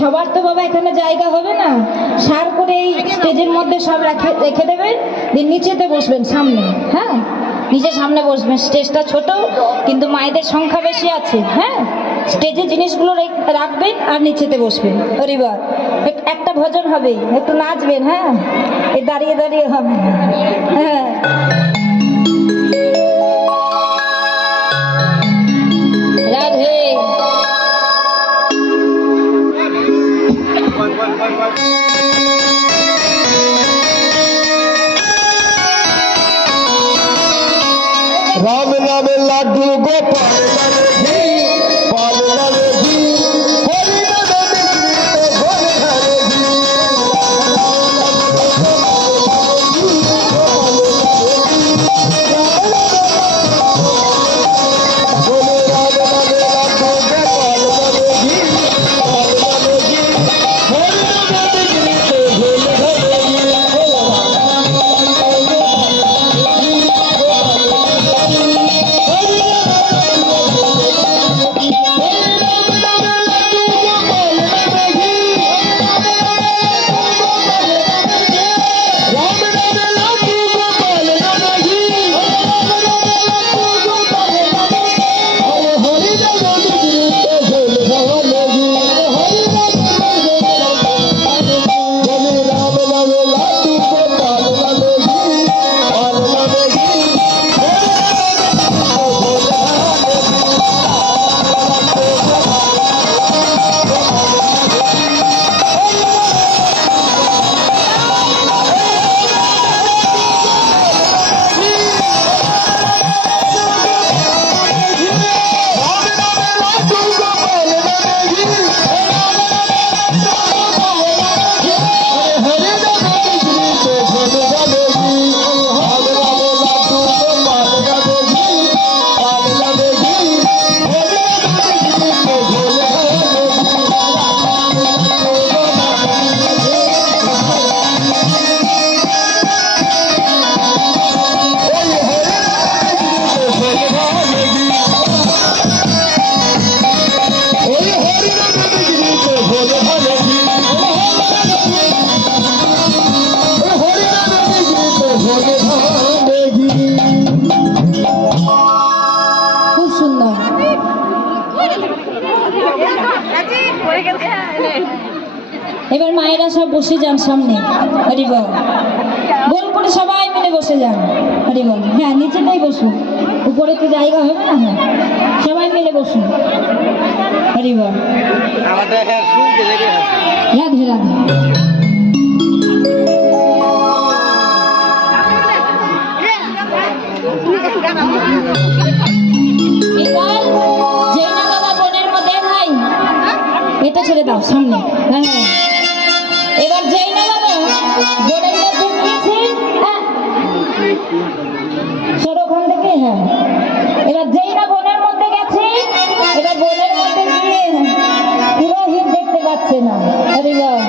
সবার তো বাবা এখানে জায়গা হবে না, সার করে এই স্টেজের মধ্যে সব রেখে দেবেন, দিয়ে নিচেতে বসবেন সামনে। হ্যাঁ, নিচে সামনে বসবেন। স্টেজটা ছোট কিন্তু মায়েদের সংখ্যা বেশি আছে। হ্যাঁ, স্টেজে জিনিসগুলো রাখবেন আর নিচেতে বসবেন। পরিবার একটা ভজন হবে, একটু নাচবেন। হ্যাঁ, এই দাঁড়িয়ে দাঁড়িয়ে হবে। হ্যাঁ, রাধে। राम नाम लाडू गोपाल এবার মায়েরা সব বসে যান সামনে। হরি বল। গোল করে সবাই মিলে বসে যান। হরি বল। হ্যাঁ, নিচেটাই বসুন, উপরে তো জায়গা হবে না। হ্যাঁ, সবাই মিলে বসুন। হরি বল। রাধে রাধে। এবার জৈনা বাবা বোনের মধ্যে ভাই এটা ছেড়ে দাও সামনে। হ্যাঁ, এবার জৈনা বাবা বোনের মধ্যে নিয়েছে। হ্যাঁ, সরো ওখান থেকে। হ্যাঁ, এবার জৈনা বোনের মধ্যে গেছে। এবার বোনের মধ্যে গিয়ে পুরোহিত দেখতে পাচ্ছে না। আরে বাবা,